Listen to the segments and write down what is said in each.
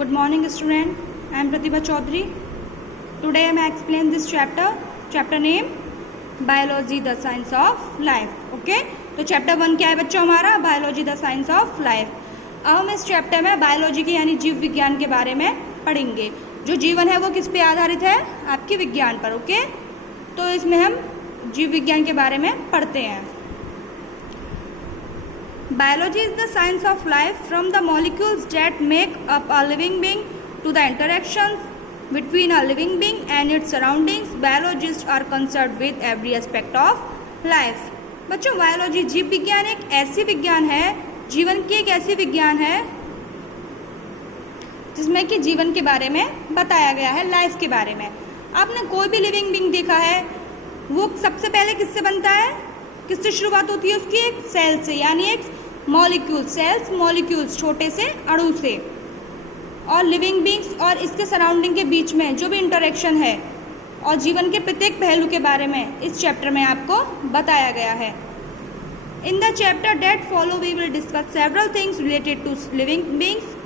Good morning student, I am Pratibha Chaudhary. Today I am explain this chapter name Biology the Science of Life. Okay, तो chapter 1 क्या है बच्चों हमारा? Biology the science of life. अब हम इस chapter में बायोलॉजी के यानी जीव विज्ञान के बारे में पढ़ेंगे. जो जीवन है वो किस पे आधारित है? आपके विज्ञान पर. ओके, तो इसमें हम जीव विज्ञान के बारे में पढ़ते हैं. Biology is the science of life, from the molecules that make up a living being to the interactions between a living being and its surroundings. Biologists are concerned with every aspect of life. बच्चों, biology जीव विज्ञान एक ऐसी विज्ञान है, जीवन की एक ऐसी विज्ञान है जिसमें कि जीवन के बारे में बताया गया है, लाइफ के बारे में. आपने कोई भी लिविंग बीइंग देखा है, वो सबसे पहले किससे बनता है? किससे शुरुआत होती है उसकी? एक सेल से, यानी एक मॉलिक्यूल. सेल्स मॉलिक्यूल्स, छोटे से अणु से. और लिविंग बीइंग्स और इसके सराउंडिंग के बीच में जो भी इंटरेक्शन है और जीवन के प्रत्येक पहलू के बारे में इस चैप्टर में आपको बताया गया है. In the chapter that follow we will discuss several things related to living beings.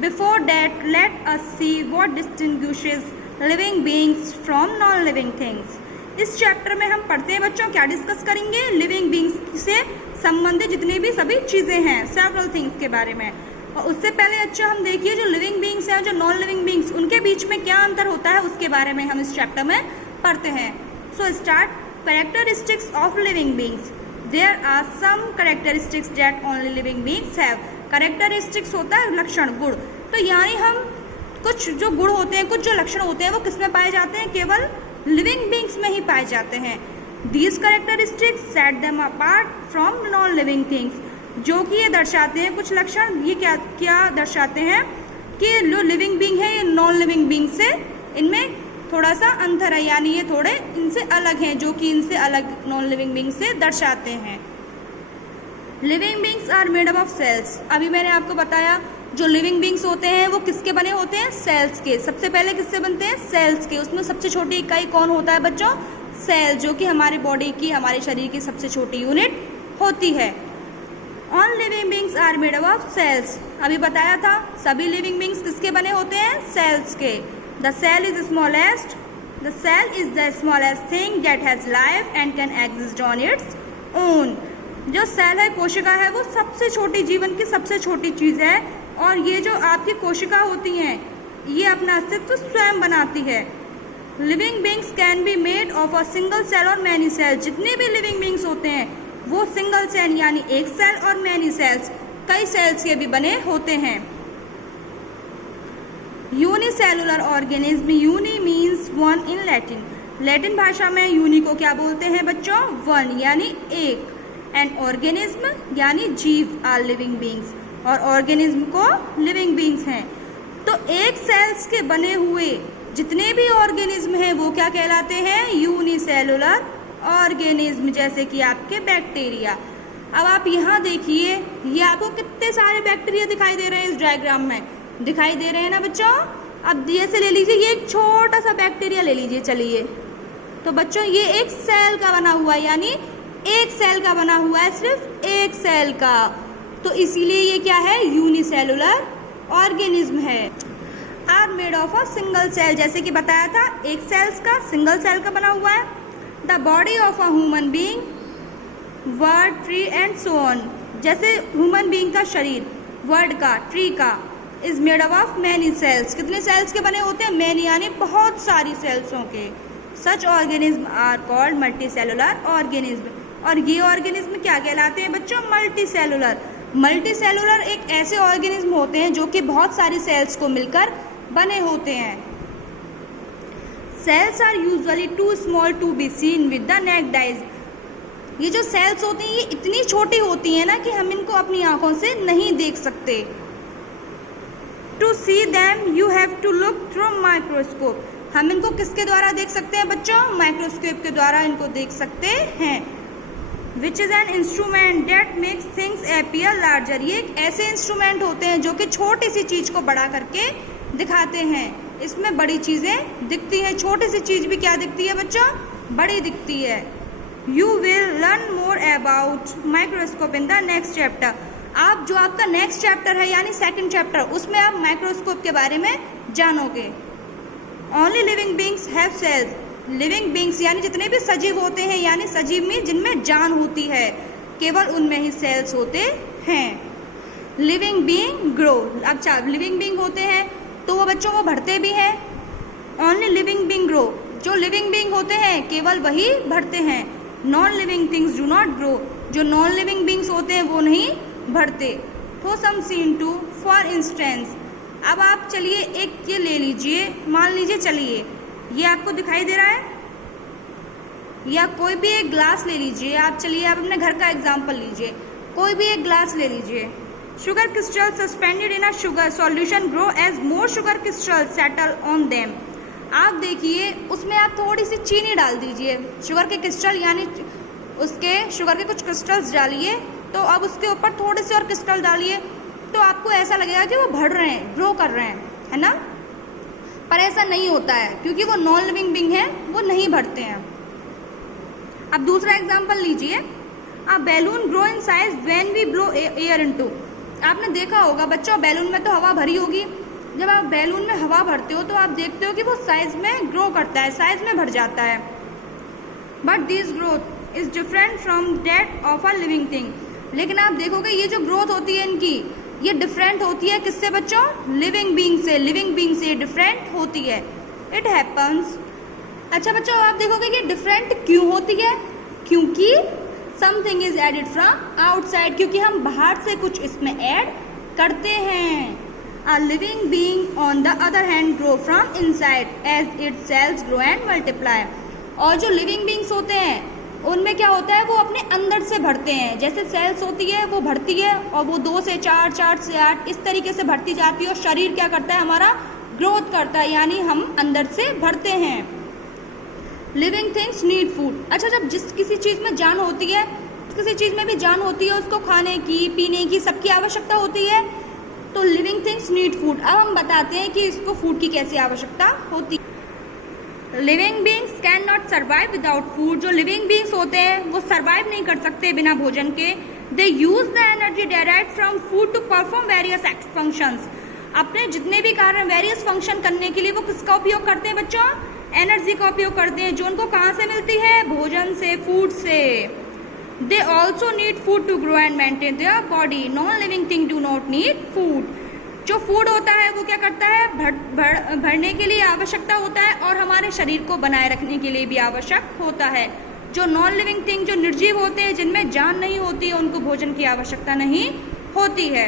Before that let us see what distinguishes living beings from non living things. इस चैप्टर में हम पढ़ते हैं बच्चों, क्या डिस्कस करेंगे? लिविंग बीइंग्स से संबंधित जितनी भी सभी चीज़ें हैं, सेवरल थिंग्स के बारे में. और उससे पहले अच्छा हम देखिए, जो लिविंग बीइंग्स हैं, जो नॉन लिविंग बीइंग्स, उनके बीच में क्या अंतर होता है उसके बारे में हम इस चैप्टर में पढ़ते हैं. So start. Characteristics of living beings. There are some characteristics that only living beings have. Characteristics होता है लक्षण, गुण. तो यानी हम कुछ जो गुण होते हैं, कुछ जो लक्षण होते हैं, वो किस में पाए जाते हैं? केवल लिविंग बीइंग्स में ही पाए जाते हैं. These characteristics set them apart from non living things. जो कि ये दर्शाते हैं, कुछ लक्षण ये क्या दर्शाते हैं कि जो लिविंग बीइंग है ये नॉन लिविंग बीइंग से इनमें थोड़ा सा अंतर है, यानी ये थोड़े इनसे अलग हैं, जो कि इनसे अलग नॉन लिविंग बीइंग से दर्शाते हैं. Living beings are made up of cells. अभी मैंने आपको बताया जो लिविंग बीइंग्स होते हैं वो किसके बने होते हैं? सेल्स के. सबसे पहले किससे बनते हैं? सेल्स के. उसमें सबसे छोटी इकाई कौन होता है बच्चों? सेल, जो कि हमारे बॉडी की, हमारे शरीर की सबसे छोटी यूनिट होती है. All living beings are made up of cells. अभी बताया था सभी लिविंग बीइंग्स किसके बने होते हैं? सेल्स के. The cell is smallest. The cell is the smallest thing that has life and can exist on its own. जो सेल है, कोशिका है, वो सबसे छोटी, जीवन की सबसे छोटी चीज है. और ये जो आपकी कोशिका होती हैं, ये अपना अस्तित्व स्वयं बनाती है. Living beings can be made of a single cell और मैनी सेल. जितने भी लिविंग बीइंग्स होते हैं वो सिंगल सेल यानी एक सेल और मैनी सेल्स, कई सेल्स के भी बने होते हैं. Unicellular organism. Uni means one in Latin. Latin भाषा में यूनि को क्या बोलते हैं बच्चों? वन, यानी एक. एंड ऑर्गेनिज्म यानी जीव आर लिविंग बीइंग्स, और ऑर्गेनिज्म को लिविंग बीइंग्स हैं. तो एक सेल्स के बने हुए जितने भी ऑर्गेनिज्म हैं वो क्या कहलाते हैं? Unicellular organism. जैसे कि आपके बैक्टीरिया. अब आप यहाँ देखिए, ये आपको कितने सारे बैक्टीरिया दिखाई दे रहे हैं इस डायग्राम में. दिखाई दे रहे हैं ना बच्चों? अब जैसे ले लीजिए, ये एक छोटा सा बैक्टीरिया ले लीजिए. चलिए, तो बच्चों ये एक सेल का बना हुआ है, यानी एक सेल का बना हुआ है, सिर्फ एक सेल का. तो इसीलिए ये क्या है? यूनिसेलुलर ऑर्गेनिज्म है. Are made of a single cell. जैसे कि बताया था, एक सेल्स का, सिंगल सेल का बना हुआ है. The body of a human being, word, tree and so on. जैसे ह्यूमन बीइंग का शरीर, वर्ड का, ट्री का, is made up of many cells. कितने सेल्स के बने होते हैं? मैनी, यानी बहुत सारी सेल्सों के. Such organisms are called multicellular organisms. और ये ऑर्गेनिज्म क्या कहलाते हैं बच्चों? Multi cellular. मल्टी सेलुलर एक ऐसे ऑर्गेनिज्म होते हैं जो कि बहुत सारी सेल्स को मिलकर बने होते हैं. Cells are usually too small to be seen with the naked eyes. ये जो सेल्स होती हैं ये इतनी छोटी होती हैं ना कि हम इनको अपनी आंखों से नहीं देख सकते. To see them you have to look through microscope. हम इनको किसके द्वारा देख सकते हैं बच्चों? माइक्रोस्कोप के द्वारा इनको देख सकते हैं. Which is an instrument that makes things appear larger. ये एक ऐसे इंस्ट्रूमेंट होते हैं जो कि छोटी सी चीज़ को बड़ा करके दिखाते हैं. इसमें बड़ी चीज़ें दिखती हैं, छोटी सी चीज़ भी क्या दिखती है बच्चों? बड़ी दिखती है. You will learn more about microscope in the next chapter. आप जो आपका नेक्स्ट चैप्टर है यानी सेकंड चैप्टर, उसमें आप माइक्रोस्कोप के बारे में जानोगे। Only living beings have cells. Living beings यानी जितने भी सजीव होते हैं, यानी सजीव में जिनमें जान होती है, केवल उनमें ही सेल्स होते हैं। Living being grow. अच्छा, लिविंग बींग होते हैं तो वो बच्चों को बढ़ते भी हैं। Only living being grow. जो लिविंग बींग होते हैं केवल वही बढ़ते हैं। Non living things do not grow. जो नॉन लिविंग बींग्स होते हैं वो नहीं बढ़ते। For some seen to, for instance. अब आप चलिए एक ये ले लीजिए, मान लीजिए, चलिए ये आपको दिखाई दे रहा है, या कोई भी एक ग्लास ले लीजिए आप। चलिए आप अपने घर का एग्जाम्पल लीजिए, कोई भी एक ग्लास ले लीजिए। Sugar crystal suspended in a sugar solution grow as more sugar crystal settle on them. आप देखिए उसमें आप थोड़ी सी चीनी डाल दीजिए, शुगर के क्रिस्टल यानी उसके शुगर के कुछ क्रिस्टल्स डालिए, तो अब उसके ऊपर थोड़े से और क्रिस्टल डालिए, तो आपको ऐसा लगेगा कि वो बढ़ रहे हैं, ग्रो कर रहे हैं, है ना। पर ऐसा नहीं होता है, क्योंकि वो नॉन लिविंग बींग है, वो नहीं बढ़ते हैं। अब दूसरा एग्जांपल लीजिए। A balloon grow in size when we blow air into. आपने देखा होगा बच्चों, बैलून में तो हवा भरी होगी। जब आप बैलून में हवा भरते हो तो आप देखते हो कि वो साइज में ग्रो करता है, साइज में बढ़ जाता है। But this growth is different from that of a living thing. लेकिन आप देखोगे ये जो ग्रोथ होती है इनकी, ये डिफरेंट होती है किससे बच्चों? लिविंग बींग से। लिविंग बींग से डिफरेंट होती है। It happens. अच्छा बच्चों, आप देखोगे कि डिफरेंट क्यों होती है? क्योंकि something is added from outside, क्योंकि हम बाहर से कुछ इसमें ऐड करते हैं। A living being on the other hand grow from inside as it cells grow and multiply. और जो लिविंग बींग्स होते हैं उनमें क्या होता है, वो अपने अंदर से बढ़ते हैं। जैसे सेल्स होती है वो बढ़ती है और वो 2 से 4, 4 से 8 इस तरीके से बढ़ती जाती है। और शरीर क्या करता है, हमारा ग्रोथ करता है, यानी हम अंदर से बढ़ते हैं। Living things need food. अच्छा, जब किसी चीज़ में जान होती है, किसी चीज़ में भी जान होती है, उसको खाने की, पीने की, सबकी आवश्यकता होती है, तो लिविंग थिंग्स नीड फूड। अब हम बताते हैं कि इसको फूड की कैसी आवश्यकता होती है। Living beings can not survive without food. जो लिविंग बींग्स होते हैं वो सर्वाइव नहीं कर सकते बिना भोजन के। They use the energy derived from food to perform various functions. अपने जितने भी कार्य वेरियस फंक्शन करने के लिए वो किसका उपयोग करते हैं बच्चों? एनर्जी का उपयोग करते हैं, जो उनको कहाँ से मिलती है? भोजन से, फूड से। They also need food to grow and maintain their body. Non living thing do not need food. जो फूड होता है वो क्या करता है, भरने के लिए आवश्यकता होता है और हमारे शरीर को बनाए रखने के लिए भी आवश्यक होता है। जो नॉन लिविंग थिंग, जो निर्जीव होते हैं, जिनमें जान नहीं होती है, उनको भोजन की आवश्यकता नहीं होती है।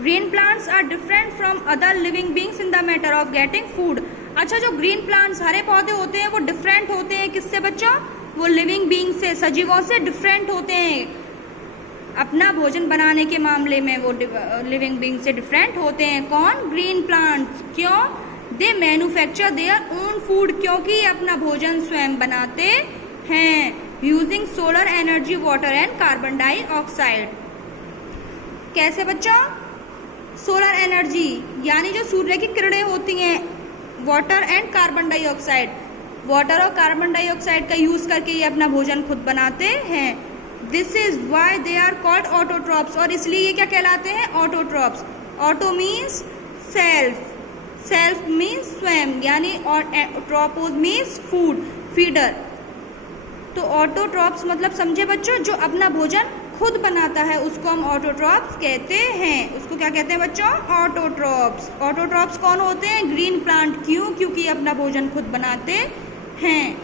Green plants are different from other living beings in the matter of getting food. अच्छा, जो ग्रीन प्लांट्स, हरे पौधे होते हैं, वो डिफरेंट होते हैं किससे बच्चों? वो लिविंग बींग से, सजीवों से डिफरेंट होते हैं। अपना भोजन बनाने के मामले में वो लिविंग बींग से डिफरेंट होते हैं। कौन? Green plants. क्यों? दे मैन्युफैक्चर देयर ओन फूड, क्योंकि अपना भोजन स्वयं बनाते हैं, using solar energy, water and carbon dioxide. कैसे बच्चों? सोलर एनर्जी यानी जो सूर्य की किरणें होती हैं, water and carbon dioxide, water और कार्बन डाइऑक्साइड का यूज करके ये अपना भोजन खुद बनाते हैं। This is why they are called autotrophs. और इसलिए ये क्या कहलाते हैं? Autotrophs. Auto means self, self means स्वयं, यानी ट्रॉपोज मीन्स फूड, फीडर। तो ऑटोट्रॉप्स मतलब समझे बच्चों, जो अपना भोजन खुद बनाता है उसको हम ऑटोट्रॉप्स कहते हैं। उसको क्या कहते हैं बच्चों? ऑटोट्रॉप्स। ऑटोट्रॉप्स कौन होते हैं? Green plant. क्यों? क्योंकि अपना भोजन खुद बनाते हैं।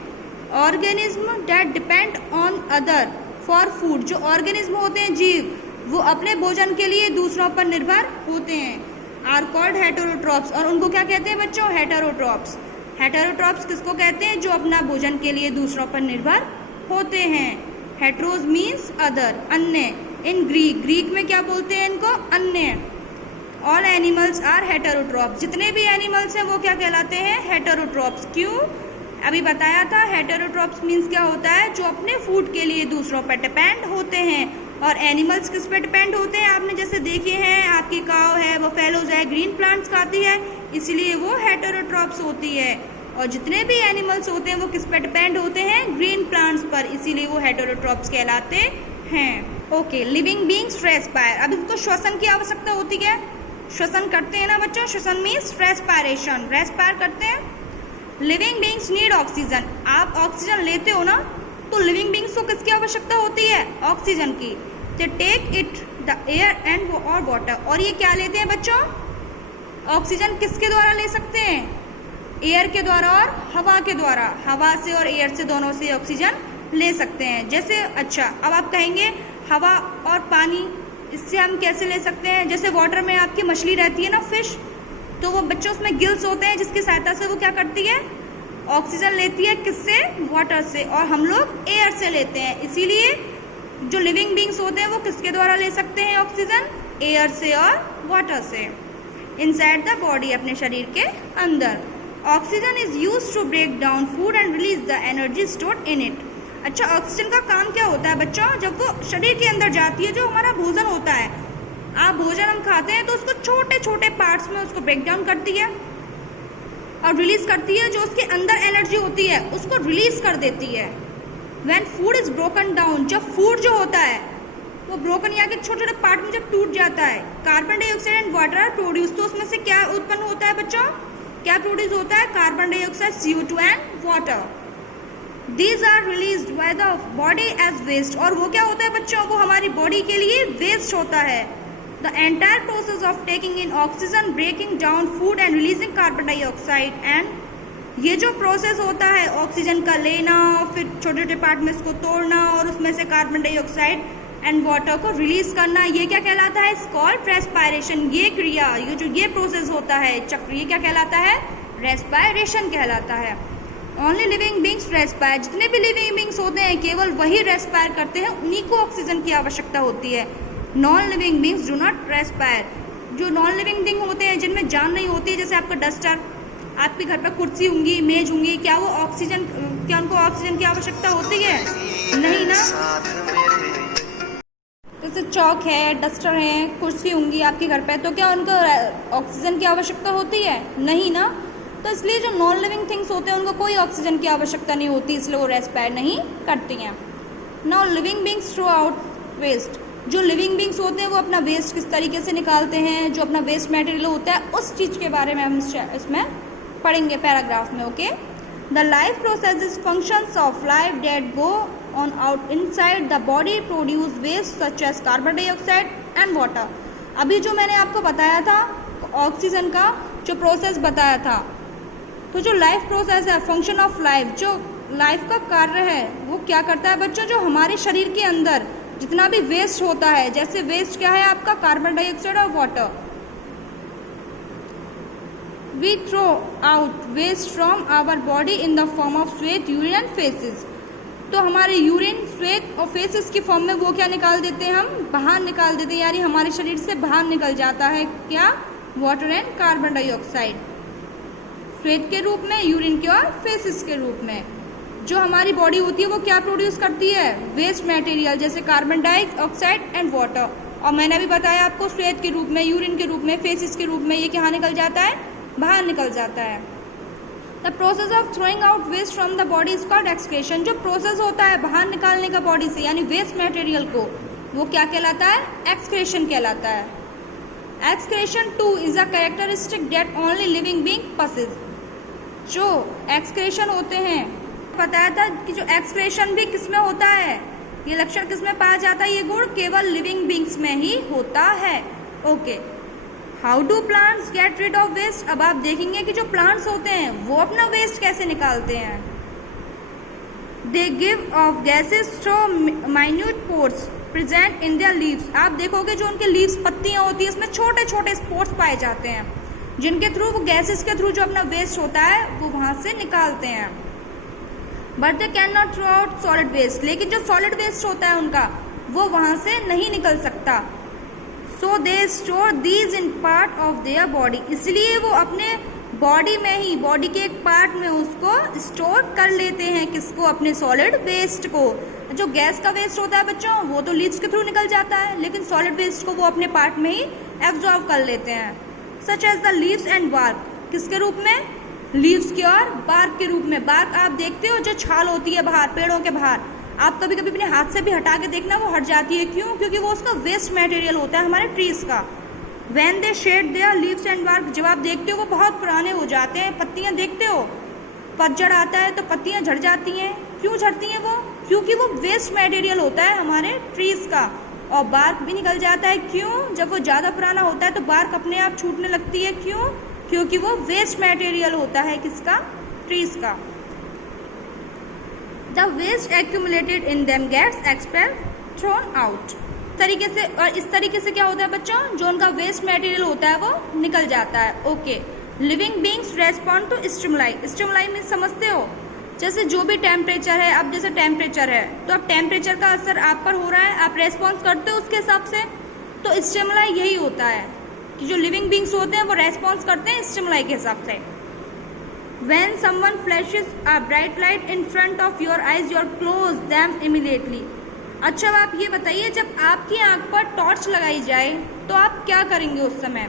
Organism that depend on other for food. जो ऑर्गेनिज्म होते हैं, जीव, वो अपने भोजन के लिए दूसरों पर निर्भर होते हैं, आर कॉल्ड हेटेरोट्रॉप्स। और उनको क्या कहते हैं बच्चों? हेटेरोट्रॉप्स। हेटेरोट्रॉप्स किसको कहते हैं? जो अपना भोजन के लिए दूसरों पर निर्भर होते हैं। हेट्रोज मीन्स अदर, अन्य। इन ग्रीक में क्या बोलते हैं इनको? अन्य। All animals are heterotrophs. जितने भी एनिमल्स हैं वो क्या कहलाते हैं? हेटेरोट्रॉप्स। क्यों? अभी बताया था, हेटेरोट्रॉप्स मीन्स क्या होता है? जो अपने फूड के लिए दूसरों पर डिपेंड होते हैं। और एनिमल्स किस पे डिपेंड होते हैं? आपने जैसे देखे हैं, आपकी काव है, वो फैलोज है, ग्रीन प्लांट्स खाती है, इसलिए वो हेटेरोट्रॉप्स होती है। और जितने भी एनिमल्स होते हैं वो किस पे डिपेंड होते हैं? ग्रीन प्लांट्स पर, इसीलिए वो हेटेरोट्रॉप्स कहलाते हैं। Okay, living beings respire. अब इनको श्वसन की आवश्यकता होती है, श्वसन करते हैं ना बच्चों, श्वसन मीन्स रेस्पायरेशन, रेस्पायर करते हैं। लिविंग बींग्स नीड ऑक्सीजन, आप ऑक्सीजन लेते हो ना, तो लिविंग बींग्स को किसकी आवश्यकता होती है? ऑक्सीजन की। They take it the air and और वाटर, और ये क्या लेते हैं बच्चों? ऑक्सीजन किसके द्वारा ले सकते हैं? एयर के द्वारा और हवा के द्वारा, हवा से और एयर से दोनों से ऑक्सीजन ले सकते हैं। जैसे अच्छा, अब आप कहेंगे हवा और पानी, इससे हम कैसे ले सकते हैं? जैसे वाटर में आपकी मछली रहती है ना, फिश, तो वो बच्चों उसमें गिल्स होते हैं जिसकी सहायता से वो क्या करती है? ऑक्सीजन लेती है। किससे? वाटर से, और हम लोग एयर से लेते हैं। इसीलिए जो लिविंग बींग्स होते हैं वो किसके द्वारा ले सकते हैं ऑक्सीजन? एयर से और वाटर से। इनसाइड द बॉडी, अपने शरीर के अंदर। Oxygen is use to break down food and release the energy stored in it. अच्छा, ऑक्सीजन का काम क्या होता है बच्चों? जब वो शरीर के अंदर जाती है, जो हमारा भोजन होता है, आप भोजन हम खाते हैं तो उसको छोटे छोटे पार्ट्स में उसको ब्रेक डाउन करती है और रिलीज करती है। जो उसके अंदर एनर्जी होती है उसको रिलीज कर देती है। When food is broken down, जब फूड जो होता है वो ब्रोकन या के छोटे छोटे पार्ट में जब टूट जाता है, carbon dioxide and water are produce, तो उसमें से क्या उत्पन्न होता है बच्चों? क्या प्रोड्यूस होता है? Carbon dioxide, CO2 and water. These are released by the body as waste, और वो क्या होता है बच्चों? वो हमारी बॉडी के लिए वेस्ट होता है। The entire process of taking in oxygen, breaking down food and releasing carbon dioxide, and ये जो प्रोसेस होता है ऑक्सीजन का लेना, फिर छोटे छोटे पार्ट में इसको तोड़ना और उसमें से कार्बन डाइऑक्साइड एंड वाटर को रिलीज करना, ये क्या कहलाता है? It's called respiration. ये क्रिया, ये प्रोसेस होता है, चक्र, ये क्या कहलाता है? रेस्पायरेशन कहलाता है। ओनली लिविंग बींग्स रेस्पायर, जितने भी लिविंग बींग्स होते हैं केवल वही रेस्पायर करते हैं, उन्हीं को ऑक्सीजन की आवश्यकता होती है। Non living beings do not respire. जो नॉन लिविंग बींग होते हैं, जिनमें जान नहीं होती, जैसे आपका डस्टर, आपके घर पर कुर्सी होंगी, मेज होंगी, क्या वो ऑक्सीजन, क्या उनको ऑक्सीजन की आवश्यकता होती है? नहीं ना। जैसे चौक है, डस्टर है, कुर्सी होंगी आपके घर पे, तो क्या उनको ऑक्सीजन की आवश्यकता होती है? नहीं ना। तो इसलिए जो नॉन लिविंग थिंग्स होते हैं उनको कोई ऑक्सीजन की आवश्यकता नहीं होती, इसलिए वो रेस्पायर नहीं करती हैं। Now living beings throw out waste, जो लिविंग बींग्स होते हैं वो अपना वेस्ट किस तरीके से निकालते हैं, जो अपना वेस्ट मटेरियल होता है उस चीज़ के बारे में हम इसमें पढ़ेंगे पैराग्राफ में। Okay, the life processes functions of life that go on out inside the body produce waste such as carbon dioxide and water. अभी जो मैंने आपको बताया था ऑक्सीजन का जो प्रोसेस बताया था, तो जो लाइफ प्रोसेस है, फंक्शन ऑफ लाइफ, जो लाइफ का कार्य है, वो क्या करता है बच्चों? जो हमारे शरीर के अंदर जितना भी वेस्ट होता है, जैसे वेस्ट क्या है आपका? कार्बन डाइऑक्साइड और वाटर। We throw out waste from our body in the form of sweat, urine and faeces. तो हमारे यूरिन, स्वेट और फेसेस की फॉर्म में वो क्या निकाल देते हैं? हम बाहर निकाल देते हैं, यानी हमारे शरीर से बाहर निकल जाता है क्या? Water and carbon dioxide, sweat के रूप में, यूरिन के और फेसेस के रूप में। जो हमारी बॉडी होती है वो क्या प्रोड्यूस करती है? वेस्ट मटेरियल, जैसे कार्बन डाइऑक्साइड एंड वाटर। और मैंने भी बताया आपको, स्वेट के रूप में, यूरिन के रूप में, फेसेस के रूप में, ये कहाँ निकल जाता है? बाहर निकल जाता है। The process of throwing out waste from the body is called excretion. जो प्रोसेस होता है बाहर निकालने का बॉडी से, यानी वेस्ट मटेरियल को, वो क्या कहलाता है? एक्सक्रेशन कहलाता है। Excretion 2 is a characteristic that only living being possess. जो एक्सक्रेशन होते हैं, बताया था कि जो एक्सक्रेशन भी किसमें होता है, ये लक्षण किसमें पाया जाता है? ये गुण केवल लिविंग बींग्स में ही होता है। Okay, how do plants get rid of waste? अब आप देखेंगे कि जो प्लांट्स होते हैं वो अपना वेस्ट कैसे निकालते हैं। They give of gases through minute pores present in their leaves. आप देखोगे जो उनके लीव्स, पत्तियां होती है, इसमें छोटे छोटे स्पोर्स पाए जाते हैं, जिनके थ्रू वो गैसेस के थ्रू जो अपना वेस्ट होता है वो वहां से निकालते हैं। But they can not throw out solid waste, लेकिन जो सॉलिड वेस्ट होता है उनका, वो वहां से नहीं निकल सकता। So they store these in part of their body, इसलिए वो अपने बॉडी में ही, बॉडी के एक पार्ट में उसको स्टोर कर लेते हैं। किसको? अपने सॉलिड वेस्ट को। जो गैस का वेस्ट होता है बच्चों, वो तो लीव्स के थ्रू निकल जाता है, लेकिन सॉलिड वेस्ट को वो अपने पार्ट में ही एब्जॉर्ब कर लेते हैं। Such as the leaves and bark, किसके रूप में? लीव्स के और बार्क के रूप में। बार्क आप देखते हो जो छाल होती है बाहर, पेड़ों के बाहर, आप कभी कभी अपने हाथ से भी हटा के देखना, वो हट जाती है। क्यों? क्योंकि वो उसका वेस्ट मटेरियल होता है हमारे ट्रीज का। When they shed their leaves and bark, जब आप देखते हो वो बहुत पुराने हो जाते हैं, पत्तियां देखते हो, पतझड़ आता है तो पत्तियां झड़ जाती हैं। क्यों झड़ती हैं वो? क्योंकि वो वेस्ट मटेरियल होता है हमारे ट्रीज का। और बार्क भी निकल जाता है। क्यों? जब वो ज़्यादा पुराना होता है तो बार्क अपने आप छूटने लगती है। क्यों? क्योंकि वो वेस्ट मटेरियल होता है किसका? ट्रीज का। The waste accumulated in them gets expelled, thrown out. तरीके से, और इस तरीके से क्या होता है बच्चों, जो उनका वेस्ट मटेरियल होता है वो निकल जाता है। Okay, living beings respond to stimuli. Stimuli में समझते हो, जैसे जो भी टेम्परेचर है, अब जैसे टेम्परेचर है तो अब टेम्परेचर का असर आप पर हो रहा है, आप रेस्पॉन्स करते हो उसके हिसाब से। तो स्टिमुलाई यही होता है कि जो लिविंग बींग्स होते हैं वो रेस्पॉन्स करते हैं स्टिमुलाई के हिसाब से। When someone flashes a bright light in front of your eyes, you close them immediately. अच्छा, अब आप ये बताइए, जब आपकी आंख पर टॉर्च लगाई जाए तो आप क्या करेंगे उस समय?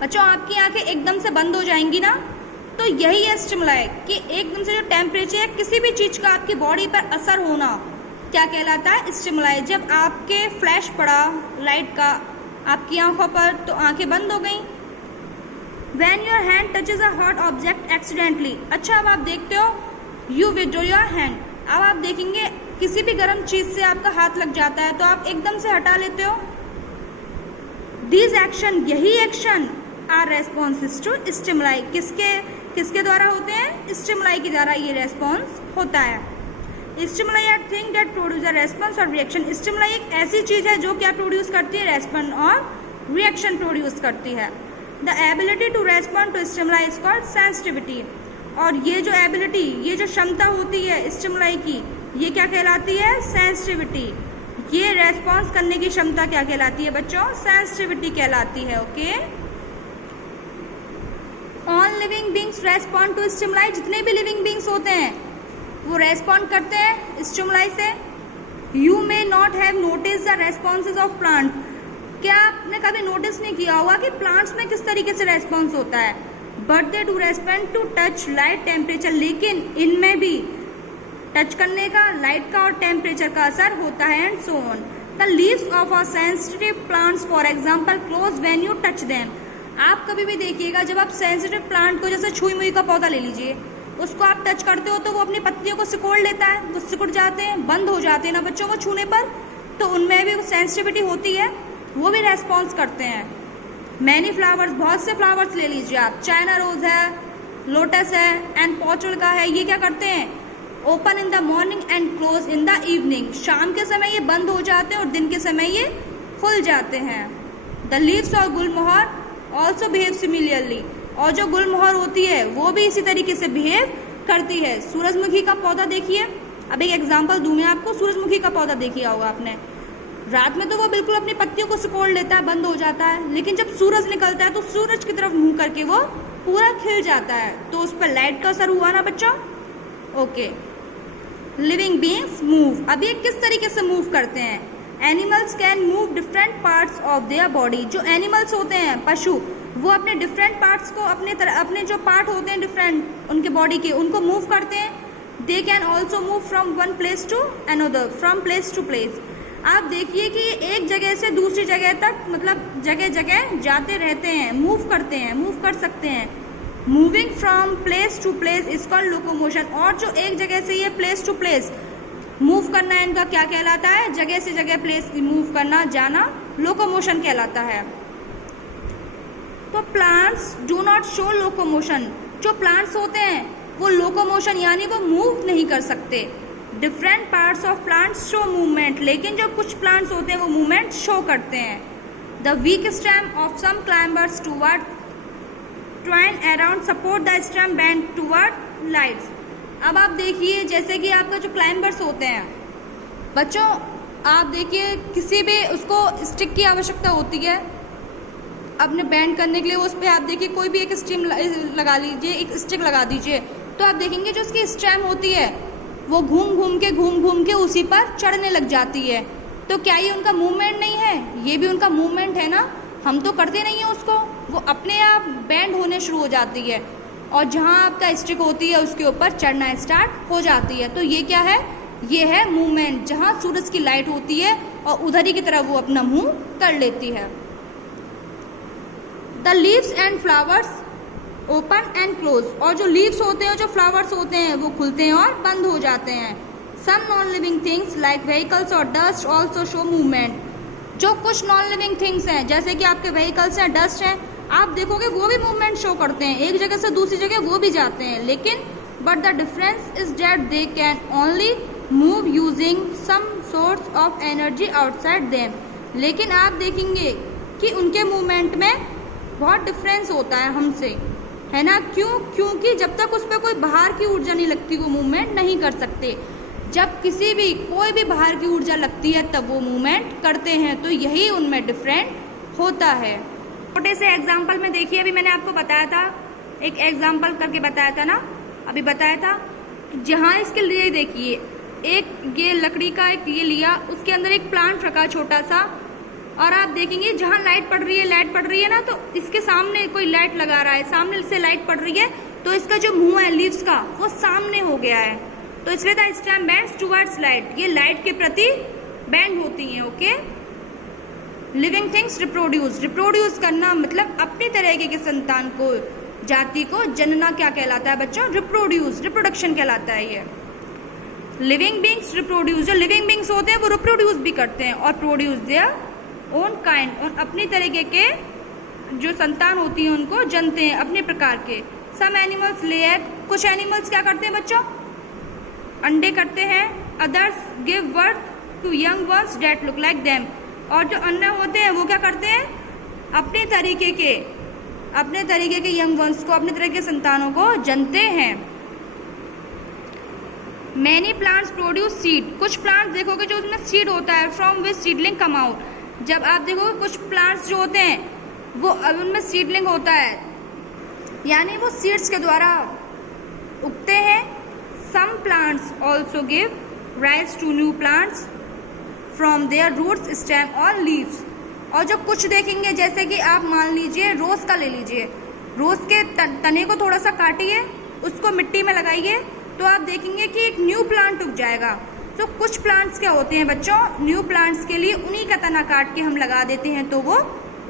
बच्चों, आपकी आंखें एकदम से बंद हो जाएंगी ना। तो यही है स्टिमुलाई कि एकदम से जो टेम्परेचर है, किसी भी चीज का आपकी बॉडी पर असर होना, क्या कहलाता है? स्टिमुलाई। जब आपके फ्लैश पड़ा लाइट का आपकी आंखों पर तो आंखें बंद हो गई। When your hand touches a hot object accidentally, अच्छा, अब आप देखते हो, you withdraw your hand। अब आप देखेंगे किसी भी गर्म चीज से आपका हाथ लग जाता है तो आप एकदम से हटा लेते हो। These action, यही action are responses to stimuli। किसके द्वारा होते हैं? स्टिमुलाई के द्वारा ये रेस्पॉन्स होता है। Stimuli are thing that produce a response और रिएक्शन। स्टिमुलाई एक ऐसी चीज है जो क्या प्रोड्यूस करती है? रेस्पॉन्स और रिएक्शन प्रोड्यूस करती है। The ability to respond to stimuli is called sensitivity. और ये जो एबिलिटी, ये जो क्षमता होती है स्टिमुलाई की, ये क्या कहलाती है? सेंसिटिविटी। ये रेस्पॉन्स करने की क्षमता क्या कहलाती है बच्चों? सेंसिटिविटी कहलाती है। Okay, all living beings respond to stimuli. जितने भी लिविंग बींग्स होते हैं वो रेस्पॉन्ड करते हैं स्टिमुलाई से। You may not have notice the responses of plant. क्या आपने कभी नोटिस नहीं किया होगा कि प्लांट्स में किस तरीके से रेस्पॉन्स होता है? But they do respond to touch, light, temperature. लेकिन इनमें भी टच करने का, लाइट का और टेम्परेचर का असर होता है and so on. The leaves of a sensitive plants for example close when you touch them. आप कभी भी देखिएगा, जब आप सेंसिटिव प्लांट को, जैसे छुई मुई का पौधा ले लीजिए, उसको आप टच करते हो तो वो अपनी पत्तियों को सिकोड़ लेता है, वो सिकुड़ जाते हैं, बंद हो जाते हैं ना बच्चों को छूने पर। तो उनमें भी सेंसिटिविटी होती है, वो भी रेस्पॉन्स करते हैं। मैनी फ्लावर्स, बहुत से फ्लावर्स ले लीजिए आप, चाइना रोज है, लोटस है एंड पोर्चुगल है, ये क्या करते हैं? Open in the morning and close in the evening. शाम के समय ये बंद हो जाते हैं और दिन के समय ये खुल जाते हैं। The leaves of Gulmohar also behave similarly. और जो गुलमोहर होती है वो भी इसी तरीके से बिहेव करती है। सूरजमुखी का पौधा देखिए, अब एक एग्जाम्पल दूं मैं आपको। सूरजमुखी का पौधा देखिए होगा आपने, रात में तो वो बिल्कुल अपनी पत्तियों को सिकोड़ लेता है, बंद हो जाता है, लेकिन जब सूरज निकलता है तो सूरज की तरफ मुंह करके वो पूरा खिल जाता है। तो उस पर लाइट का असर हुआ ना बच्चों। Okay, living beings move. अब ये किस तरीके से मूव करते हैं? Animals can move different parts of their body. जो एनिमल्स होते हैं, पशु, वो अपने डिफरेंट पार्ट्स को, अपने जो पार्ट होते हैं डिफरेंट उनके बॉडी के, उनको मूव करते हैं। They can also move from one place to another, from place to place. आप देखिए कि एक जगह से दूसरी जगह तक, मतलब जगह जगह जाते रहते हैं, मूव करते हैं, मूव कर सकते हैं। Moving from place to place is called locomotion. और जो एक जगह से ये प्लेस टू प्लेस मूव करना है, इनका क्या कहलाता है? जगह से जगह प्लेस मूव करना, जाना, लोकोमोशन कहलाता है। तो plants do not show locomotion. जो प्लांट्स होते हैं वो लोकोमोशन यानी वो मूव नहीं कर सकते। Different parts of plants show movement, लेकिन जो कुछ प्लांट्स होते हैं वो मूवमेंट शो करते हैं। The weak stem of some climbers toward twine around support the stem bend toward lights. अब आप देखिए, जैसे कि आपका जो क्लाइंबर्स होते हैं बच्चों, आप देखिए किसी भी उसको स्टिक की आवश्यकता होती है अपने बैंड करने के लिए। उस पर आप देखिए कोई भी एक स्टीम लगा लीजिए, एक स्टिक लगा दीजिए, तो आप देखेंगे जो उसकी स्टेम होती है वो घूम घूम के उसी पर चढ़ने लग जाती है। तो क्या ये उनका मूवमेंट नहीं है? ये भी उनका मूवमेंट है ना। हम तो करते नहीं है उसको, वो अपने आप बैंड होने शुरू हो जाती है और जहाँ आपका स्टिक होती है उसके ऊपर चढ़ना स्टार्ट हो जाती है। तो ये क्या है? ये है मूवमेंट, जहाँ सूरज की लाइट होती है और उधर ही की तरफ वो अपना मुंह कर लेती है। The leaves and flowers open and close, और जो लीव्स होते हैं, जो फ्लावर्स होते हैं, वो खुलते हैं और बंद हो जाते हैं। Some non living things like vehicles और डस्ट ऑल्सो शो मूवमेंट, जो कुछ नॉन लिविंग थिंग्स हैं, जैसे कि आपके व्हीकल्स हैं, डस्ट हैं, आप देखोगे वो भी मूवमेंट शो करते हैं, एक जगह से दूसरी जगह वो भी जाते हैं, लेकिन but the difference is that they can only move using some source of energy outside them. लेकिन आप देखेंगे कि उनके मूवमेंट में बहुत डिफरेंस होता है हमसे, है ना। क्यों? क्योंकि जब तक उस पर कोई बाहर की ऊर्जा नहीं लगती वो मूवमेंट नहीं कर सकते। जब कोई भी बाहर की ऊर्जा लगती है तब वो मूवमेंट करते हैं, तो यही उनमें डिफरेंट होता है। छोटे से एग्जाम्पल में देखिए, अभी मैंने आपको बताया था, एक एग्जाम्पल करके बताया था ना, अभी बताया था, जहाँ इसके लिए देखिए, एक ये लकड़ी का एक ये लिया, उसके अंदर एक प्लांट रखा छोटा सा, और आप देखेंगे जहाँ लाइट पड़ रही है ना, तो इसके सामने कोई लाइट लगा रहा है, सामने से लाइट पड़ रही है, तो इसका जो मुंह है लीव्स का वो सामने हो गया है, तो इसलिए the stem bends towards light, ये लाइट के प्रति बेंड होती है। ओके। लिविंग थिंग्स रिप्रोड्यूस करना मतलब अपनी तरीके के संतान को, जाति को जनना क्या कहलाता है बच्चों? रिप्रोडक्शन कहलाता है ये। लिविंग बींग्स रिप्रोड्यूस, जो लिविंग बींग्स होते हैं वो रिप्रोड्यूस भी करते हैं और प्रोड्यूस देयर ओन काइंड, और अपनी तरीके के जो संतान होती है उनको जनते हैं अपने प्रकार के। सम एनिमल्स ले एग, कुछ एनिमल्स क्या करते हैं बच्चों? अंडे करते हैं। Others give birth to young ones that look like them, और जो अन्य होते हैं वो क्या करते हैं? अपने तरीके के यंग वंस को, अपने तरह के संतानों को जनते हैं। मैनी प्लांट्स प्रोड्यूस सीड, कुछ प्लांट्स देखोगे जो उसमें सीड होता है, from which seedling come out. जब आप देखोगे कुछ प्लांट्स जो होते हैं वो अब उनमें सीडलिंग होता है, यानी वो सीड्स के द्वारा उगते हैं। Some plants also give rise to new plants from their roots, stem और लीव्स। और जो कुछ देखेंगे, जैसे कि आप मान लीजिए रोज का ले लीजिए, रोज के तने को थोड़ा सा काटिए, उसको मिट्टी में लगाइए, तो आप देखेंगे कि एक न्यू प्लांट उग जाएगा। तो कुछ प्लांट्स क्या होते हैं बच्चों? न्यू प्लांट्स के लिए उन्हीं का तना काट के हम लगा देते हैं तो वो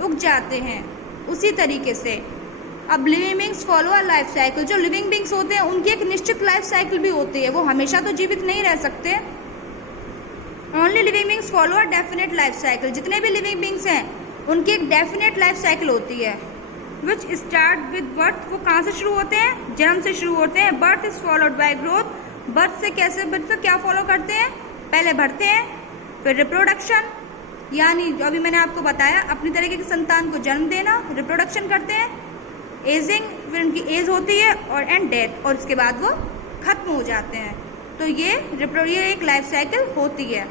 उग जाते हैं। उसी तरीके से अब living beings follow a life cycle, जो लिविंग बींग्स होते हैं उनकी एक निश्चित लाइफ साइकिल भी होती है, वो हमेशा तो जीवित नहीं रह सकते। Only living beings follow a definite life cycle, जितने भी लिविंग बींग्स हैं उनकी एक डेफिनेट लाइफ साइकिल होती है। विच स्टार्ट विद बर्थ, वो कहाँ से शुरू होते हैं? जन्म से शुरू होते हैं। Birth is followed by growth, birth से कैसे बच्चों क्या फॉलो करते हैं? पहले बढ़ते हैं, फिर रिप्रोडक्शन, यानी अभी मैंने आपको बताया अपनी तरीके के संतान को जन्म देना, रिप्रोडक्शन करते हैं, एजिंग, फिर उनकी एज होती है, और एंड डेथ, और उसके बाद वो खत्म हो जाते हैं। तो ये एक लाइफ साइकिल होती है।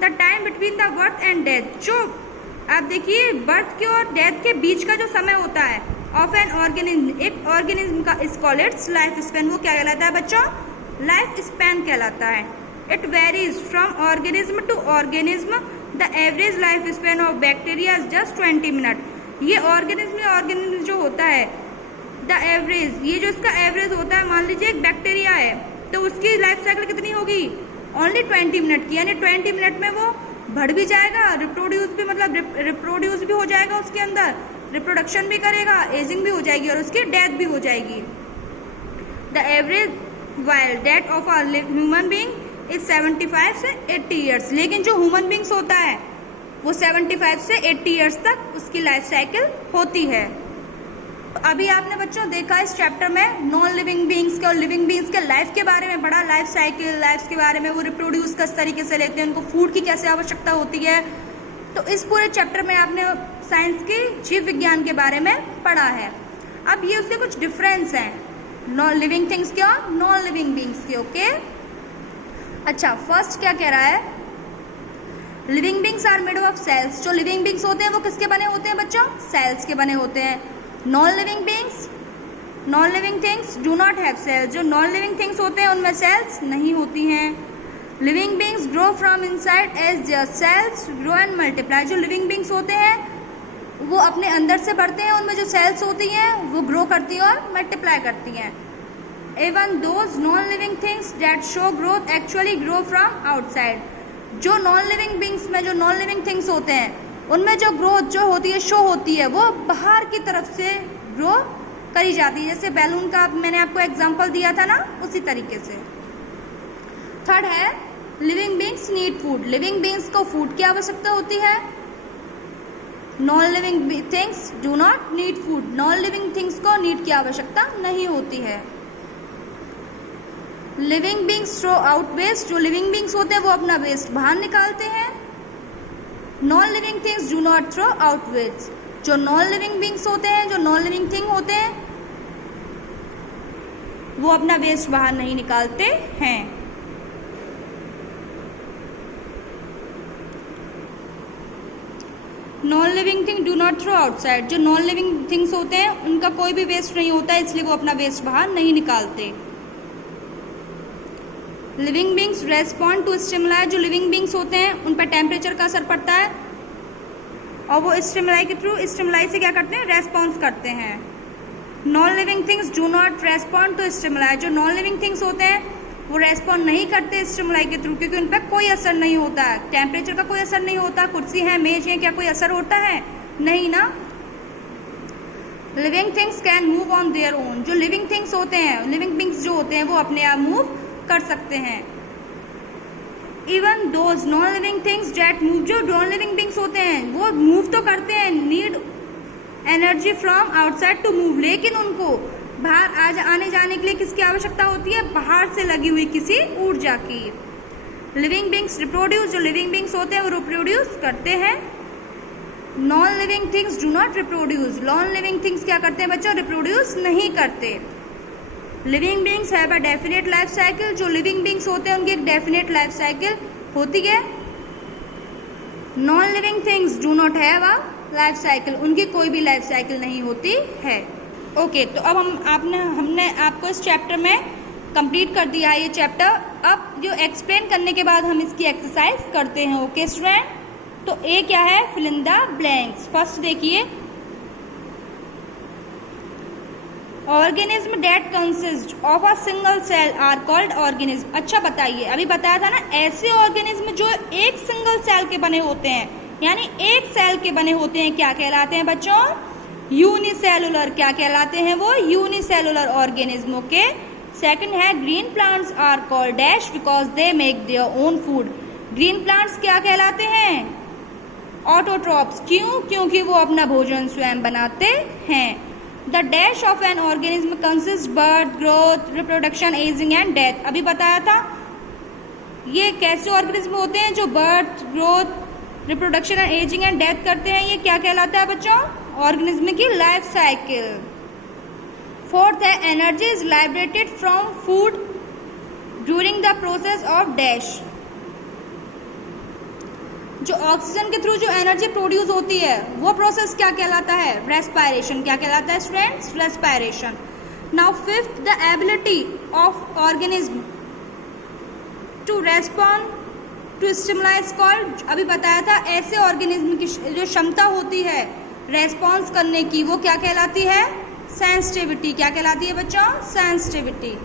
The time between the birth and death, जो आप देखिए बर्थ के और डेथ के बीच का जो समय होता है ऑफ एन ऑर्गेनिज्म, एक ऑर्गेनिज्म का, is called its life span, वो क्या कहलाता है बच्चों? लाइफ स्पैन कहलाता है। It varies from organism to organism, the average life span of bacteria is just 20 minute. ये ऑर्गेनिज्म जो होता है, द एवरेज, ये जो इसका एवरेज होता है, मान लीजिए एक बैक्टीरिया है तो उसकी लाइफ साइकिल कितनी होगी? ओनली 20 मिनट की, यानी 20 मिनट में वो बढ़ भी जाएगा, रिप्रोड्यूस भी हो जाएगा, उसके अंदर रिप्रोडक्शन भी करेगा, एजिंग भी हो जाएगी और उसकी डेथ भी हो जाएगी। The average wild death of a human being is 75 से 80 ईयर्स, लेकिन जो ह्यूमन बींग्स होता है वो 75 से 80 ईयर्स तक उसकी लाइफ साइकिल होती है। अभी आपने बच्चों देखा इस चैप्टर में नॉन लिविंग बींग्स के और लिविंग बींग्स के लाइफ के बारे में पढ़ा, लाइफ साइकिल, लाइफ के बारे में, वो रिप्रोड्यूस किस तरीके से लेते हैं, उनको फूड की कैसे आवश्यकता होती है। तो इस पूरे चैप्टर में आपने साइंस की जीव विज्ञान के बारे में पढ़ा है। अब ये उसके कुछ डिफरेंस हैं नॉन लिविंग थिंग्स के और नॉन लिविंग बींग्स के। ओके, अच्छा, फर्स्ट क्या कह रहा है? Living beings are made of cells, जो लिविंग बींग्स होते हैं वो किसके बने होते हैं बच्चों? सेल्स के बने होते हैं। Non living things do not have cells, जो नॉन लिविंग थिंग्स होते हैं उनमें सेल्स नहीं होती हैं। Living beings grow from inside as their cells grow and multiply, जो लिविंग बींग्स होते हैं वो अपने अंदर से बढ़ते हैं, उनमें जो सेल्स होती हैं वो ग्रो करती हैं और मल्टीप्लाई करती हैं। Even those non living things that show growth actually grow from outside. जो नॉन लिविंग बींग्स में जो नॉन लिविंग थिंग्स होते हैं उनमें जो ग्रोथ जो होती है, शो होती है, वो बाहर की तरफ से ग्रो करी जाती है। जैसे बैलून का मैंने आपको एग्जांपल दिया था ना, उसी तरीके से। थर्ड है living beings need food. Living beings को फूड की आवश्यकता होती है। Non living things do not need food. Non living things को नीड की आवश्यकता नहीं होती है। Living beings throw out waste. जो लिविंग बींग्स होते हैं वो अपना वेस्ट बाहर निकालते हैं। Non living things do not throw out waste. जो नॉन लिविंग बींग्स होते हैं, जो नॉन लिविंग थिंग होते हैं, वो अपना वेस्ट बाहर नहीं निकालते हैं। Non living thing do not throw outside. जो नॉन लिविंग थिंग्स होते हैं उनका कोई भी वेस्ट नहीं होता है, इसलिए वो अपना वेस्ट बाहर नहीं निकालते। Living beings respond to stimuli. जो लिविंग बींग्स होते हैं उन पर टेम्परेचर का असर पड़ता है और वो स्टिमुलाई के थ्रू, स्टिमुलाई से क्या करते हैं, रेस्पॉन्स करते हैं। Non living things do not respond to stimuli. जो नॉन लिविंग थिंग्स होते हैं वो रेस्पॉन्ड नहीं करते स्टिमुलाई के थ्रू, क्योंकि उन पर कोई असर नहीं होता है। टेम्परेचर का कोई असर नहीं होता। कुर्सी है, मेज है, क्या कोई असर होता है? नहीं ना। Living things can move on their own. जो लिविंग थिंग्स होते हैं, लिविंग बींग्स जो होते हैं, वो अपने आप मूव कर सकते हैं। Even those non living things that move. जो नॉन लिविंग बींग्स होते हैं वो मूव तो करते हैं, need energy from outside to move, लेकिन उनको बाहर आने जाने के लिए किसकी आवश्यकता होती है? बाहर से लगी हुई किसी ऊर्जा की। Living beings reproduce. जो लिविंग बींग्स होते हैं वो रिप्रोड्यूस करते हैं। Non living things do not reproduce. Non living things क्या करते हैं बच्चों? रिप्रोड्यूस नहीं करते। Living beings have a definite life cycle. जो लिविंग बींग्स होते हैं उनकी एक डेफिनेट लाइफ साइकिल होती है। Non living things do not have a life cycle. उनकी कोई भी लाइफ साइकिल नहीं होती है। ओके, तो अब हमने आपको इस चैप्टर में कंप्लीट कर दिया है ये चैप्टर। अब जो एक्सप्लेन करने के बाद हम इसकी एक्सरसाइज करते हैं। ओके स्टूडेंट, तो ए क्या है? Fill in the blanks. First देखिए, organism that consist of a single cell are called organism. अच्छा बताइए, अभी बताया था ना, ऐसे ऑर्गेनिज्म जो एक सिंगल सेल के बने होते हैं, यानी एक सेल के बने होते हैं, क्या कहलाते हैं बच्चों? यूनिसेलुलर। क्या कहलाते हैं वो? Unicellular organism. ओके। सेकंड है green plants are called dash because they make their own food. Green plants क्या कहलाते हैं? ऑटोट्रॉप्स। क्यों? क्योंकि वो अपना भोजन स्वयं बनाते हैं। The dash of an organism consist birth, growth, reproduction, ageing and death. अभी बताया था ये कैसे ऑर्गेनिज्म होते हैं जो birth, growth, reproduction and ageing and death करते हैं। ये क्या कहलाता है बच्चों? ऑर्गेनिज्म की लाइफ साइकिल। फोर्थ है energy is liberated from food during the process of dash. जो ऑक्सीजन के थ्रू जो एनर्जी प्रोड्यूस होती है वो प्रोसेस क्या कहलाता है? रेस्पायरेशन। क्या कहलाता है students? Respiration. Now fifth, the ability of organism to respond to stimuli is called. अभी बताया था ऐसे ऑर्गेनिज्म की जो क्षमता होती है रेस्पॉन्स करने की, वो क्या कहलाती है? सेंसिटिविटी। क्या कहलाती है बच्चों? Sensitivity.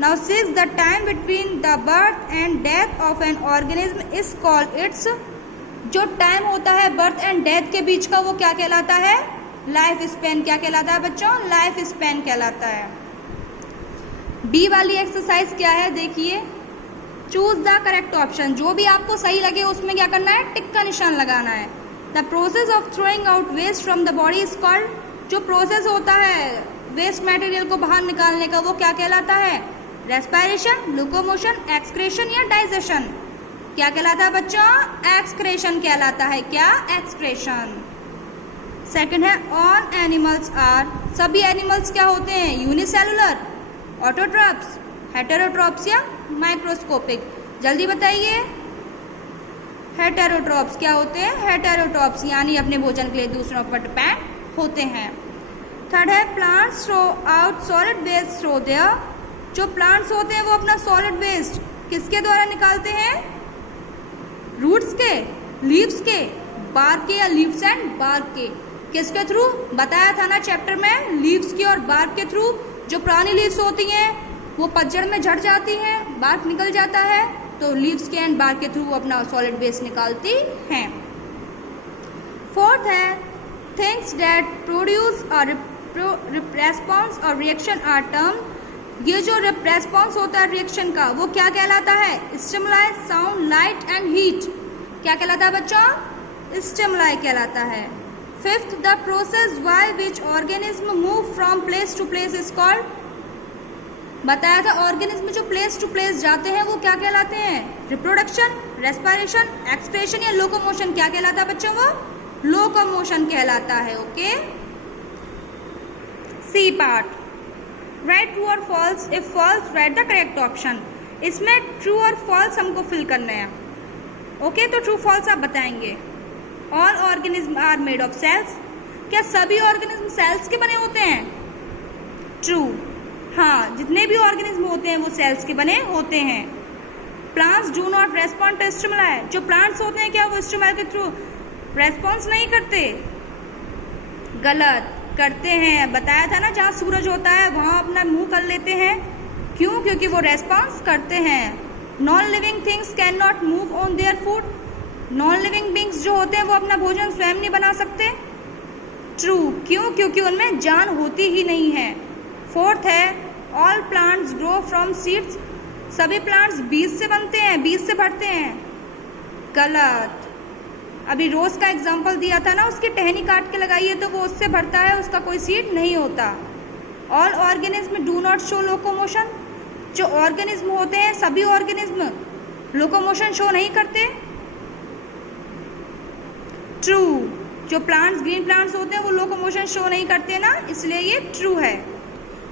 Now six, the time between the birth and death of an organism is called it's. जो टाइम होता है बर्थ एंड डेथ के बीच का, वो क्या कहलाता है? Life span. क्या कहलाता है बच्चों? लाइफ स्पेन कहलाता है। बी वाली एक्सरसाइज क्या है देखिए, चूज द करेक्ट ऑप्शन। जो भी आपको सही लगे उसमें क्या करना है? टिक का निशान लगाना है। The process of throwing out waste from the body is called. जो प्रोसेस होता है वेस्ट मटेरियल को बाहर निकालने का, वो क्या कहलाता है? रेस्पायरेशन, लोकोमोशन, एक्सक्रेशन या डाइजेशन। क्या कहलाता है बच्चों? एक्सक्रेशन कहलाता है। क्या? एक्सक्रेशन। सेकंड है ऑन एनिमल्स आर। सभी एनिमल्स क्या होते हैं? यूनिसेलुलर, ऑटोट्रॉप्स, हेटेरोट्रॉप्स या माइक्रोस्कोपिक। जल्दी बताइए। हेटेरोट्रॉप्स क्या होते हैं? हेटेरोट्रॉप्स यानी अपने भोजन के लिए दूसरों पर डिपेंड होते हैं। थर्ड है plants throw out solid waste through their. जो प्लांट्स होते हैं वो अपना सॉलिड वेस्ट किसके द्वारा निकालते हैं? रूट्स के, लीव्स के, बार्क के या लीव्स एंड बार्क के। किसके थ्रू? बताया था ना चैप्टर में, लीव्स के और बार्क के थ्रू। जो पुरानी लीव्स होती हैं वो पतझड़ में झड़ जाती हैं, बार्क निकल जाता है, तो लीव्स के एंड बार्क के थ्रू वो अपना सॉलिड वेस्ट निकालती हैं। फोर्थ है थिंग्स दैट प्रोड्यूस रेस्पॉन्स और रिएक्शन आर टर्म। ये जो रेस्पॉन्स होता है रिएक्शन का वो क्या कहलाता है? Stimuli, sound, light and heat. क्या कहलाता है बच्चों? स्टिमुलाई कहलाता है। Fifth, the process by which organism move from place to place is called. बताया था ऑर्गेनिज्म जो प्लेस टू प्लेस जाते हैं वो क्या कहलाते हैं? रिप्रोडक्शन, रेस्पिरेशन, एक्सक्रीशन या लोकोमोशन। क्या कहलाता है बच्चों? वो लोकोमोशन कहलाता है। Okay. C part, write true और false. If false write the correct option. इसमें ट्रू और फॉल्स हमको फिल करना है। ओके, तो ट्रू फॉल्स आप बताएंगे। All organisms are made of cells. क्या सभी ऑर्गेनिज्म सेल्स के बने होते हैं? ट्रू। हाँ, जितने भी ऑर्गेनिज्म होते हैं वो सेल्स के बने होते हैं। Plants do not respond to stimuli. जो प्लांट्स होते हैं क्या वो स्टिमुलाई के थ्रू रेस्पॉन्स नहीं करते? गलत, करते हैं। बताया था ना, जहाँ सूरज होता है वहाँ अपना मुंह कर लेते हैं। क्यों? क्योंकि वो रेस्पॉन्स करते हैं। Non living things can not move on their food. Non living beings जो होते हैं वो अपना भोजन स्वयं नहीं बना सकते। ट्रू। क्यों? क्योंकि उनमें जान होती ही नहीं है। फोर्थ है all plants grow from seeds. सभी प्लांट्स बीज से बनते हैं, बीज से बढ़ते हैं। गलत। अभी रोज का एग्जाम्पल दिया था ना, उसकी टहनी काट के लगाइए तो वो उससे बढ़ता है, उसका कोई सीड नहीं होता। All organism do not show locomotion. जो ऑर्गेनिज्म होते हैं सभी ऑर्गेनिज्म लोकोमोशन शो नहीं करते। ट्रू। जो प्लांट्स, ग्रीन प्लांट्स होते हैं वो लोकोमोशन शो नहीं करते ना, इसलिए ये ट्रू है।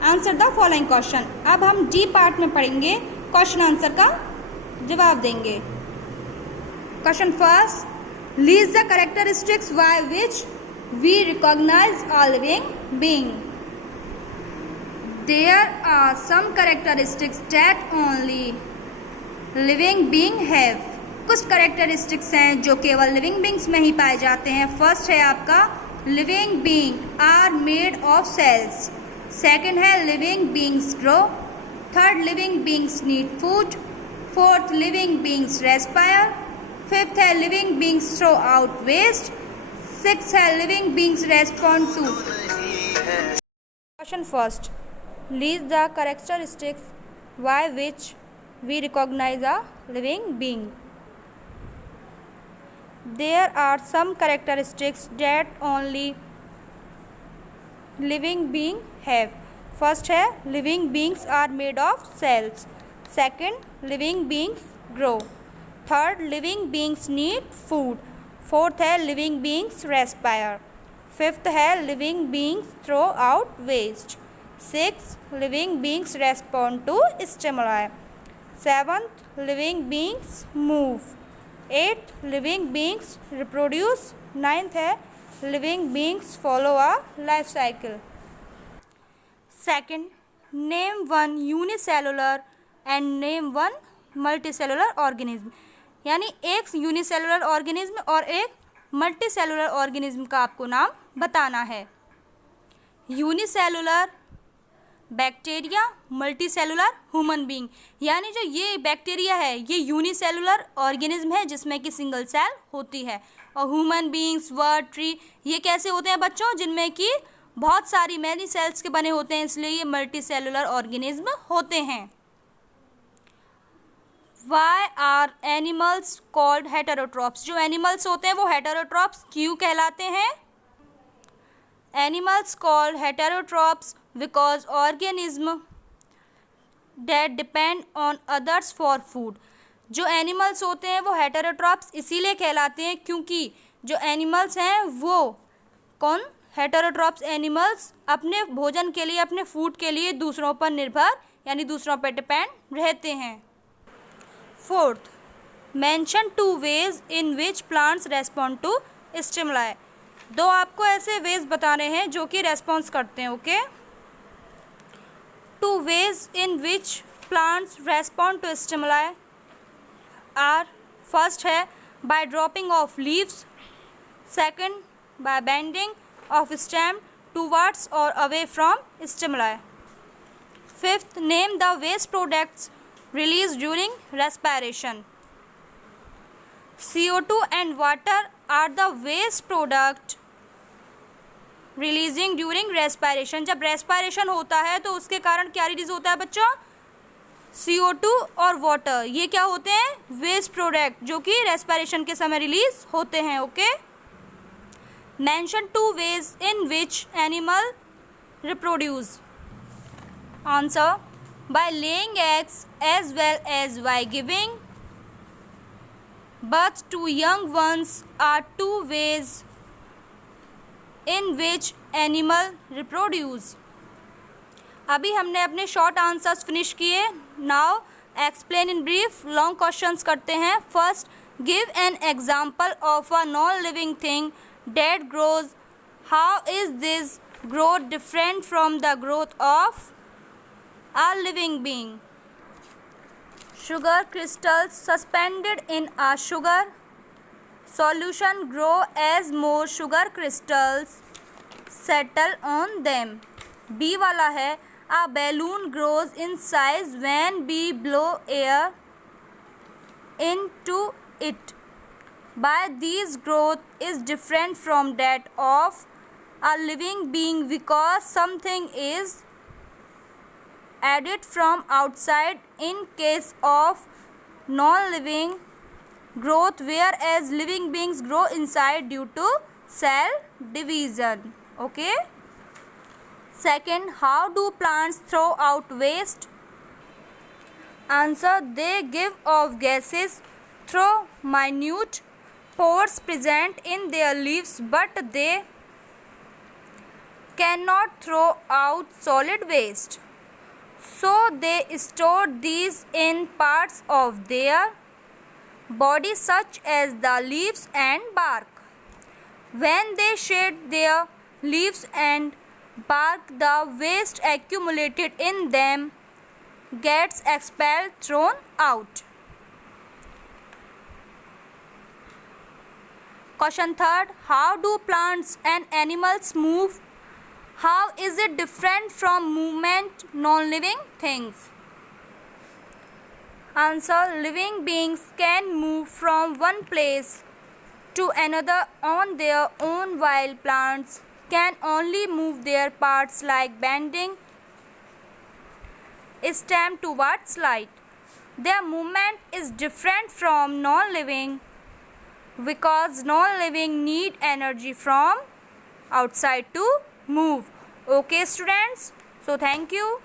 Answer the following question. अब हम डी पार्ट में पढ़ेंगे, क्वेश्चन आंसर का जवाब देंगे। Question first, list the characteristics by which we recognise a living being. There are some characteristics that only living being have. कुछ कैरेक्टरिस्टिक्स हैं जो केवल लिविंग बीइंग्स में ही पाए जाते हैं। फर्स्ट है आपका living being are made of cells. Second है living beings grow. Third, living beings need food. Fourth, living beings respire. Fifth है living beings throw out waste. Six है living beings respond to. Question first, list the characteristics by which we recognise a living being. There are some characteristics that only living being have. First है living beings are made of cells. Second, living beings grow. Third, living beings need food. Fourth है living beings respire. Fifth है living beings throw out waste. Sixth, living beings respond to stimuli. Seventh, living beings move. 8 living beings reproduce. 9th है living beings follow a life cycle. Second, name one unicellular and name one multicellular organism. यानी एक unicellular organism और एक multicellular organism का आपको नाम बताना है। Unicellular bacteria, multicellular human being. यानी जो ये बैक्टीरिया है ये यूनिसेलुलर ऑर्गेनिज्म है जिसमें कि सिंगल सेल होती है। और ह्यूमन बीइंग्स, बर्ड, ट्री ये कैसे होते हैं बच्चों? जिनमें कि बहुत सारी मैनी सेल्स के बने होते हैं, इसलिए ये मल्टीसेलुलर ऑर्गेनिज्म होते हैं। Why are animals called heterotrophs. जो एनिमल्स होते हैं वो हेटेरोट्रॉप्स क्यों कहलाते हैं? Animals called heterotrophs because organism that depend on others for food. जो एनिमल्स होते हैं वो हेटेरोट्रॉप्स इसीलिए कहलाते हैं क्योंकि जो एनिमल्स हैं वो कौन? हेटेरोट्रॉप्स एनिमल्स अपने भोजन के लिए, अपने फूड के लिए दूसरों पर निर्भर यानी दूसरों पर डिपेंड रहते हैं। Fourth, mention 2 ways in which plants respond to stimuli. 2 आपको ऐसे वेज बताने हैं जो कि रेस्पॉन्स करते हैं। Okay, 2 ways in which plants respond to stimuli are, first है by dropping of leaves, second by bending of stem towards or away from stimuli. Fifth, name the waste products released during respiration. CO2 and water are the waste product releasing during respiration. जब respiration होता है तो उसके कारण क्या release होता है बच्चों? CO2 और वाटर. ये क्या होते हैं? वेस्ट प्रोडक्ट जो कि रेस्पायरेशन के समय रिलीज होते हैं. Okay. Mention 2 ways in which animal reproduce. Answer, by laying eggs as well as by giving birth to young ones are 2 ways in which animal reproduce. अभी हमने अपने शॉर्ट आंसर्स फिनिश किए. Now explain in brief. Long questions करते हैं. First, give an example of a non living thing date grows. How is this growth different from the growth of a living being? Sugar crystals suspended in a sugar solution grow as more sugar crystals settle on them. B वाला है, a balloon grows in size when we blow air into it. By these growth is different from that of a living being because something is added from outside in case of non-living growth, whereas living beings grow inside due to cell division. Okay. Second, how do plants throw out waste? Answer, they give off gases through minute pores present in their leaves, but they cannot throw out solid waste. So they store these in parts of their body such as the leaves and bark. When they shed their leaves and bark, the waste accumulated in them gets expelled, thrown out. Question third, how do plants and animals move? How is it different from movement non-living things? Answer, living beings can move from one place to another on their own, while plants can only move their parts like bending stem towards light. Their movement is different from non-living because non-living need energy from outside to move. Okay students, so thank you.